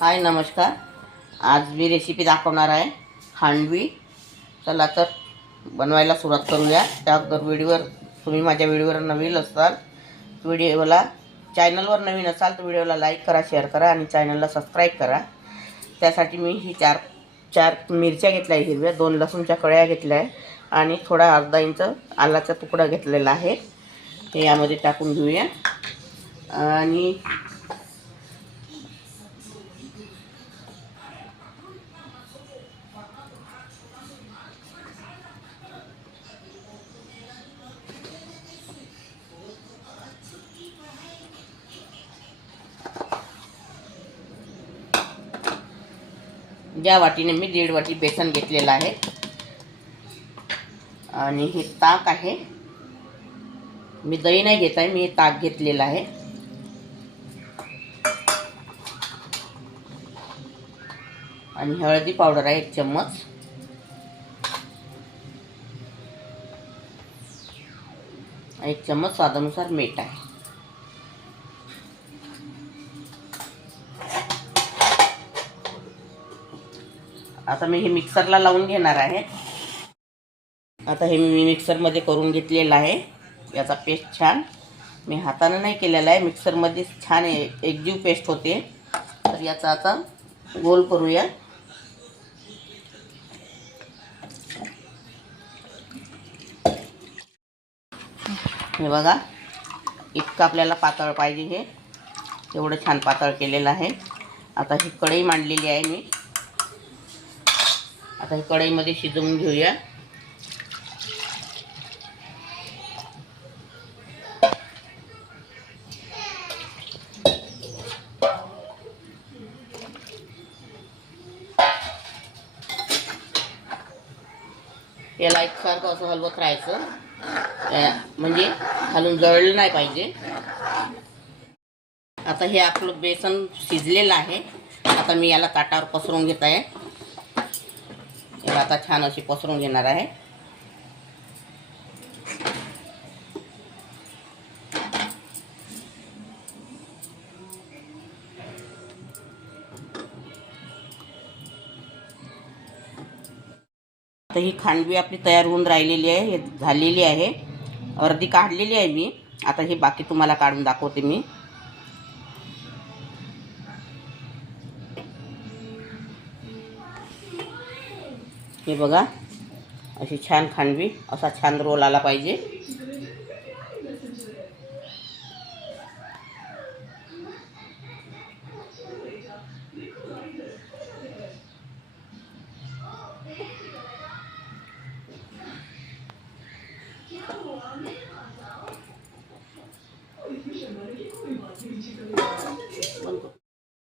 हाय नमस्कार. आज मी रेसिपी दाखवणार आहे खांडवी. चला तर बनवायला सुरुवात करूया. त्या अगोदर तुम्ही माझ्या व्हिडिओवर नवीन असाल चॅनलवर नवीन असाल तर व्हिडिओला लाईक करा, शेअर करा आणि चॅनलला सबस्क्राईब करा. त्यासाठी मी ही चार मिरच्या घेतल्या आहे हिरव्या, 2 लसूणच्या कळ्या घेतल्या आहे आणि थोडा अर्धा इंच आलाचा तुकडा घेतलेला आहे. ते यामध्ये टाकून घेऊया. आणि ज्या वाटीने मी 1.5 वाटी बेसन घेतलेलं आहे आणि हे ताक आहे. मी दही नाही घेत आहे, मी ताक घेतलेलं आहे. आणि हळदी पावडर आहे 1 चम्मच. एक चम्मच स्वादानुसार मीठ आहे. आता मी हे मिक्सरला लावून घेणार आहे. आता हे मी मिक्सरमध्ये करून घेतलेलं आहे. याचा पेस्ट छान मी हाताने नाही केलेला आहे, मिक्सरमध्ये छान एकजीव पेस्ट होते. तर याचा आता गोल करूया. हे बघा, इतकं आपल्याला पातळ पाहिजे, हे एवढं छान पातळ केलेलं आहे. आता ही कढई मांडलेली आहे मी. आता ही कढईमध्ये शिजवून घेऊया. याला एकसारखं असं हलवत राहायचं, म्हणजे खालून जळलं नाही पाहिजे. आता हे आपलं बेसन शिजलेलं आहे. आता मी याला ताटावर पसरवून घेत आहे. याला आता छान अशी पसरवून घेणार आहे. आता ही खांडवी आपली तयार होऊन राहिलेली आहे, हे झालेली आहे. अर्धी काढलेली आहे मी. आता हे बाकी तुम्हाला काढून दाखवते मी. हे बघा, अशी छान खांडवी, असा छान रोल आला पाहिजे.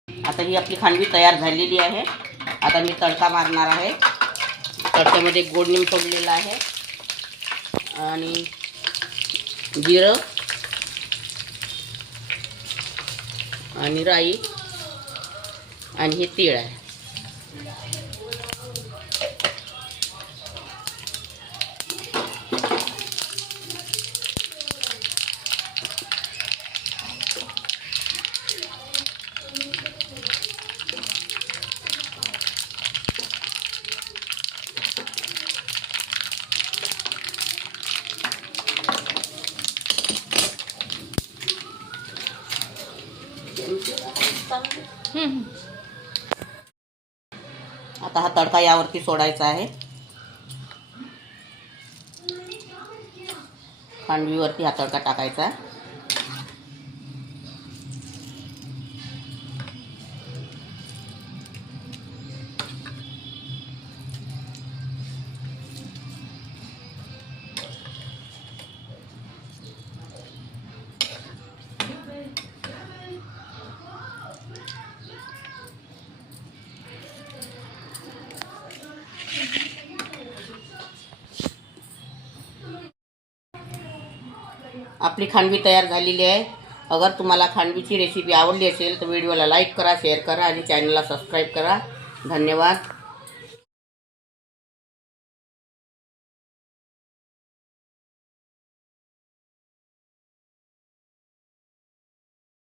आता ही आपली खांडवी तयार झालेली आहे. आता मी तडका मारणार आहे. तडक्यामध्ये गोड निंब सोडलेला आहे आणि जिरं आणि राई आणि हे तीळ आहे. आता हा तडका यावरती सोडायचा आहे. खांडवीवरती हा तडका टाकायचा. आपली खांडवी तयार झालेली आहे. अगर तुम्हाला खांडवीची रेसिपी आवडली असेल तर व्हिडिओला लाईक करा, शेअर करा आणि चॅनलला सबस्क्राईब करा. धन्यवाद.